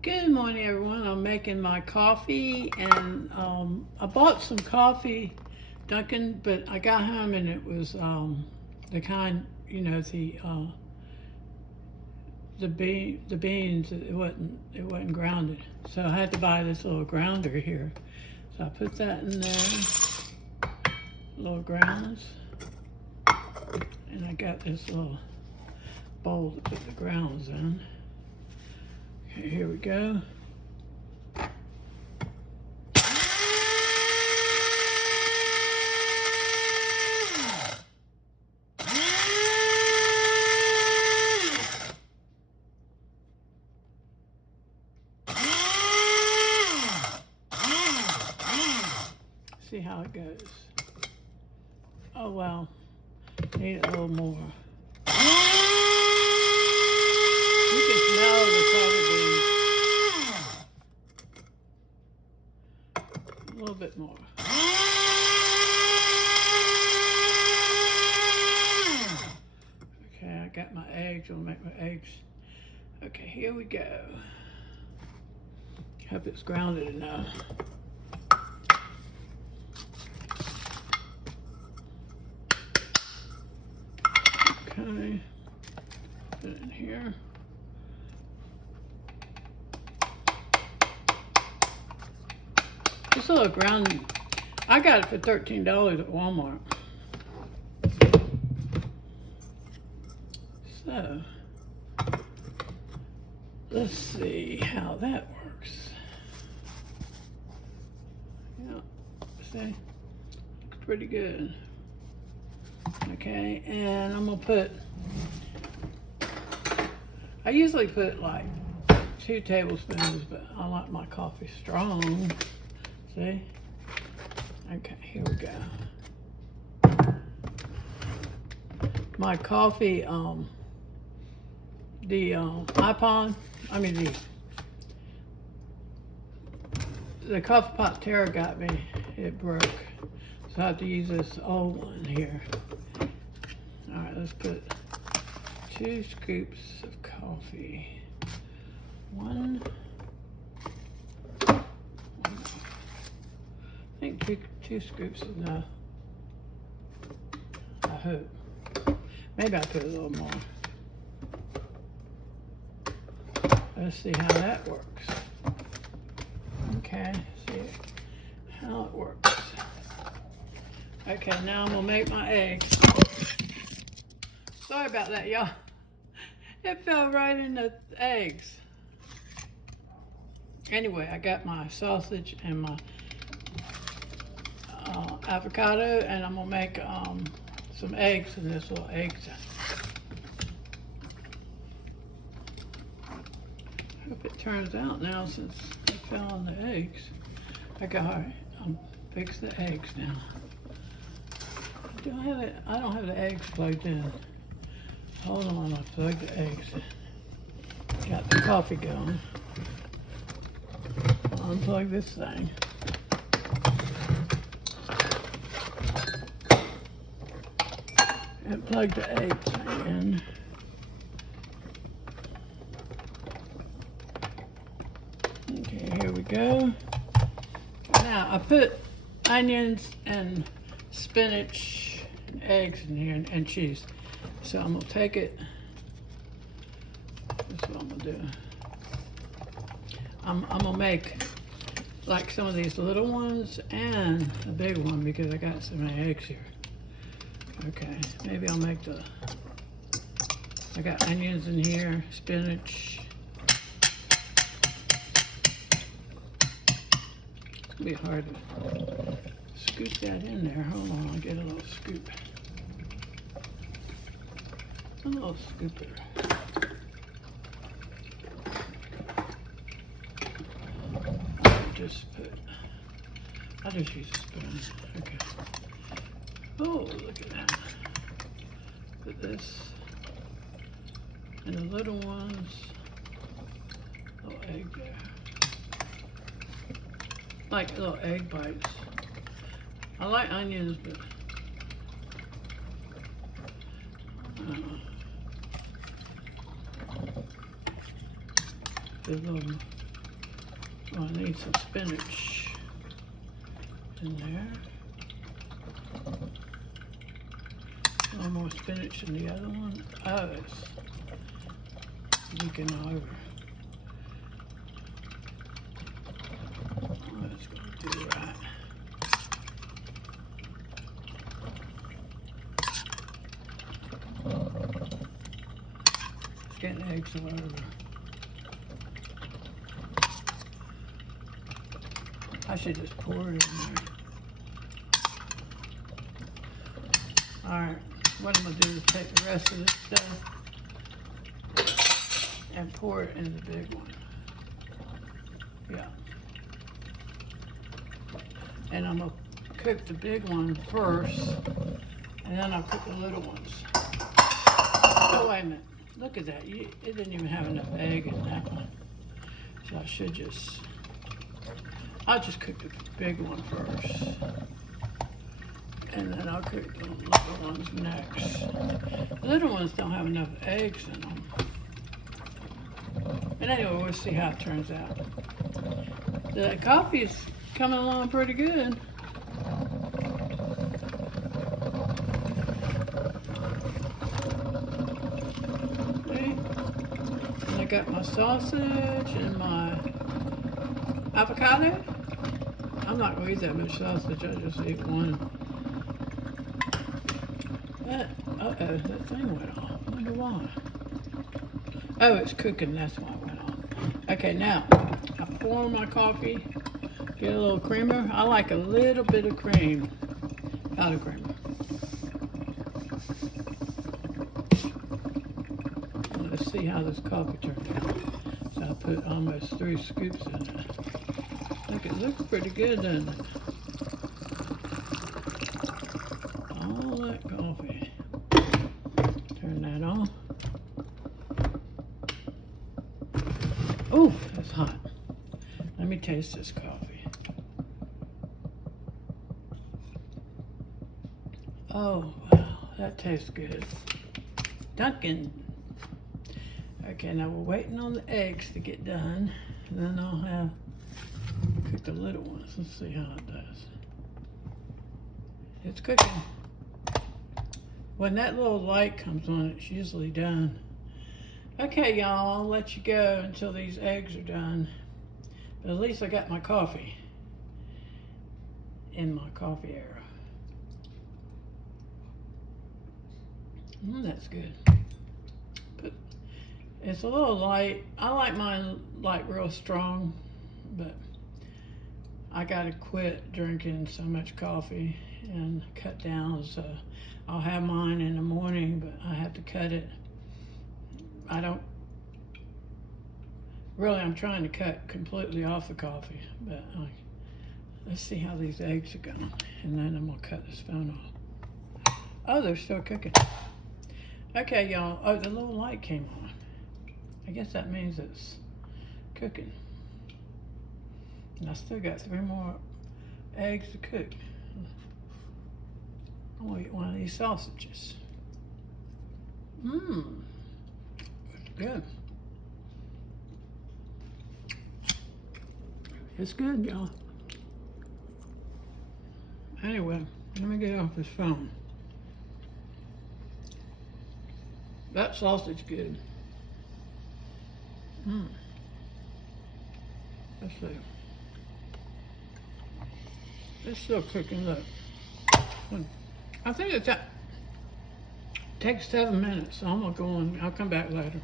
Good morning, everyone. I'm making my coffee, and I bought some coffee, Dunkin', but I got home and it was the kind, the beans. It wasn't grounded, so I had to buy this little grounder here. So I put that in there, little grounds, and I got this little bowl to put the grounds in. Okay, here we go. See how it goes. Oh wow, need a little more. You can smell the coffee beans. A little bit more. Okay, I got my eggs. I'll make my eggs. Okay, here we go. Hope it's grounded enough. Okay, put it in here. This little ground, I got it for $13 at Walmart. So, let's see how that works. Yeah, see, looks pretty good. Okay, and I'm gonna put, I usually put like 2 tablespoons, but I like my coffee strong. See? Okay, here we go. My coffee, the coffee pot Tara got me, it broke. So I have to use this old one here. All right, let's put 2 scoops of coffee. I think two scoops is enough. I hope. Maybe I'll put a little more. Let's see how that works. Okay, see how it works. Okay, now I'm gonna make my eggs. Sorry about that, y'all. It fell right in the eggs. Anyway, I got my sausage and my avocado, and I'm gonna make some eggs in this little egg. Hope it turns out now since it fell on the eggs. Okay, all right, I'll fix the eggs now. Do I have it? I don't have the eggs plugged in. Hold on, I'll plug the eggs in. Got the coffee going. I'll unplug this thing. And plug the egg thing in. Okay, here we go. Now I put onions and spinach and eggs in here and cheese. So I'm gonna take it. That's what I'm gonna do. I'm gonna make like some of these little ones and a big one because I got so many eggs here. Okay, maybe I'll make I got onions in here, spinach. It's gonna be hard to scoop that in there. Hold on, I'll get a little scoop. A little scooper. I'll just use a spoon. Okay. Oh, look at that. Put this. And the little ones. Little egg there. Like little egg bites. I like onions, but there's little Oh, I need some spinach in there. A little more spinach than the other one. Oh, it's leaking over. Oh, it's going to do right. It's getting eggs all over. I should just pour it in there. Alright, what I'm going to do is take the rest of this stuff and pour it in the big one. Yeah. And I'm going to cook the big one first, and then I'll cook the little ones. Oh, wait a minute. Look at that. It didn't even have enough egg in that one. So I'll just cook the big one first. And then I'll cook the little ones next. The little ones don't have enough eggs in them. But anyway, we'll see how it turns out. The coffee is coming along pretty good. See? And I got my sausage and my avocado. I'm not going to eat that much sausage, I'll just eat one. Uh-oh, that thing went off. I wonder why. Oh, it's cooking, that's why it went off. Okay, now, I pour my coffee, get a little creamer. I like a little bit of cream, powdered creamer. Let's see how this coffee turned out. So I put almost 3 scoops in it. Look, it looks pretty good, doesn't it? All that coffee. Turn that on. Oh, that's hot. Let me taste this coffee. Oh, wow, that tastes good. Dunkin'. Okay, now we're waiting on the eggs to get done. And then I'll have cook the little ones. Let's see how it does. It's cooking. When that little light comes on, it's usually done. Okay, y'all, I'll let you go until these eggs are done. But at least I got my coffee in my coffee era. That's good. But it's a little light. I like mine like real strong, but I gotta quit drinking so much coffee and cut down. So I'll have mine in the morning, but I have to cut it. I'm trying to cut completely off the coffee, but let's see how these eggs are going. And then I'm gonna cut this phone off. Oh, they're still cooking. Okay, y'all. Oh, the little light came on. I guess that means it's cooking. And I still got 3 more eggs to cook. I'm gonna eat one of these sausages. It's good. It's good, y'all. Anyway, let me get off this phone. That sausage good. Let's see. It's still cooking, look. I think takes 7 minutes, so I'm gonna go on. I'll come back later.